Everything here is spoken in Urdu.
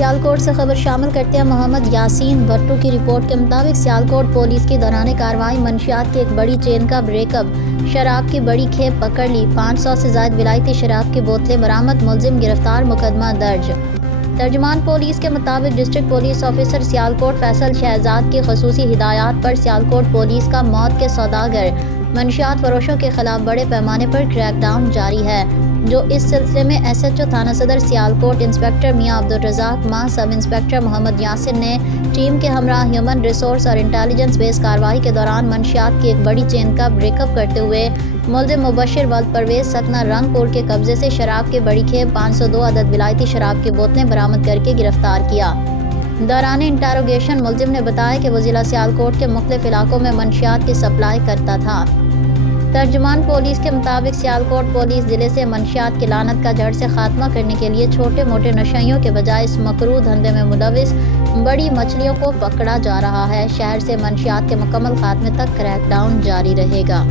سیالکوٹ سے خبر شامل کرتے ہیں محمد یاسین بھٹو کی رپورٹ کے مطابق سیالکوٹ پولیس کی دوران کارروائی منشیات کی ایک بڑی چین کا بریک اپ، شراب کی بڑی کھیپ پکڑ لی، 500 سے زائد ولایتی شراب کی بوتلیں برآمد، ملزم گرفتار، مقدمہ درج۔ ترجمان پولیس کے مطابق district police officer Sialkot Faisal Shahzad کی خصوصی ہدایات پر سیالکوٹ پولیس کا موت کے سوداگر منشیات فروشوں کے خلاف بڑے پیمانے پر کریک ڈاؤن جاری ہے، جو اس سلسلے میں ایس ایچ او تھانہ صدر سیالکوٹ انسپکٹر میاں عبدالرزاق ماہ، سب انسپکٹر محمد یاسر نے ٹیم کے ہمراہ ہیومن ریسورس اور انٹیلیجنس بیس کارروائی کے دوران منشیات کی ایک بڑی چین کا بریک اپ کرتے ہوئے ملزم مبشر ولد پرویز سکنہ رنگ پور کے قبضے سے شراب کی بڑی کھیپ 502 عدد ولایتی شراب کی بوتلیں برآمد کر کے گرفتار کیا۔ دوران انٹروگیشن ملزم نے بتایا کہ وہ ضلع سیالکوٹ کے مختلف علاقوں میں منشیات کی سپلائی کرتا تھا۔ ترجمان پولیس کے مطابق سیالکوٹ پولیس ضلع سے منشیات کی لعنت کا جڑ سے خاتمہ کرنے کے لیے چھوٹے موٹے نشیوں کے بجائے اس مکروہ دھندے میں ملوث بڑی مچھلیوں کو پکڑا جا رہا ہے۔ شہر سے منشیات کے مکمل خاتمے تک کریک ڈاؤن جاری رہے گا۔